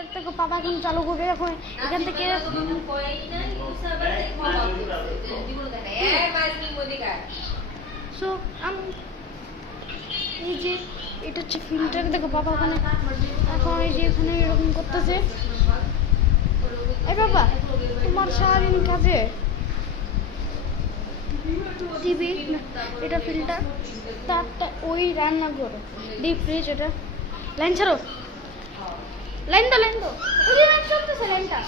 এটা থেকে পাপা এখন চালু করবে এখন এখান থেকে সো আমি এই যে এটা হচ্ছে ফিল্টার দেখো পাপা ওখানে এখন এই যে এখানে এরকম করতেছে। এই বাবা তোমার সারাদিন কাজে টিভি এটা ফিল্টার তারটা ওই রান্না করো ডিপ ফ্রিজ এটা লাইন ছাড়ো লাইন দাও ওই যে লাইন চলতেছে লাইনটা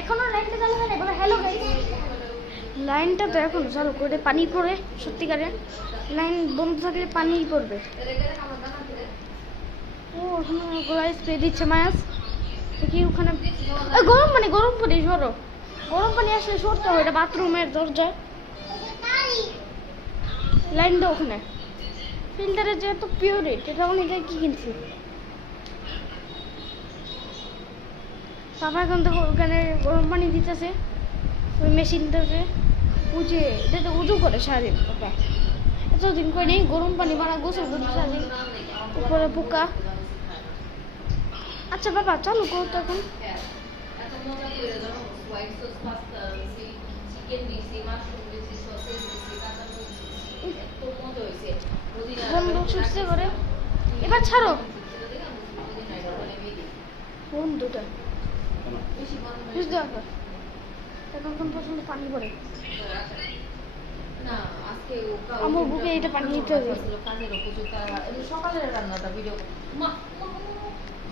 এখনো লাইনটা চালু হয় না বলো হ্যালো গাইস লাইনটা তো এখন চালু করে পানি পড়ে সত্যিকারে লাইন বন্ধ থাকলে পানি পড়বে। ও ওখানে গোলায় স্প্রে দিচ্ছে মায়াস দেখি ওখানে গরম পানি সরো গরম পানি আসলে সরতে হয় এটা বাথরুমের দরজায় লাইন দাও ওখানে ফিল্টারের যেহেতু পিওরিট এটা অনেক কি কিনছি বাবা এখন দেখো ওখানে গরম পানি দিতেছে ওই মেশিনটাতে উজে এটাতে উজু করে সারাদিন বাবা এতদিন করে নেই গরম পানি বানা গোসল করি সারাদিন উপরে পোকা। আচ্ছা বাবা চালু করো তো এখন বন্ধ সুস্থ করে এবার ছাড়ো বন্ধুটা বুঝতে পারবো এখন কোন পর্যন্ত পানি পড়ে আমার বুকে এটা পানি দিতে হবে সকালের রান্নাটা ভিডিও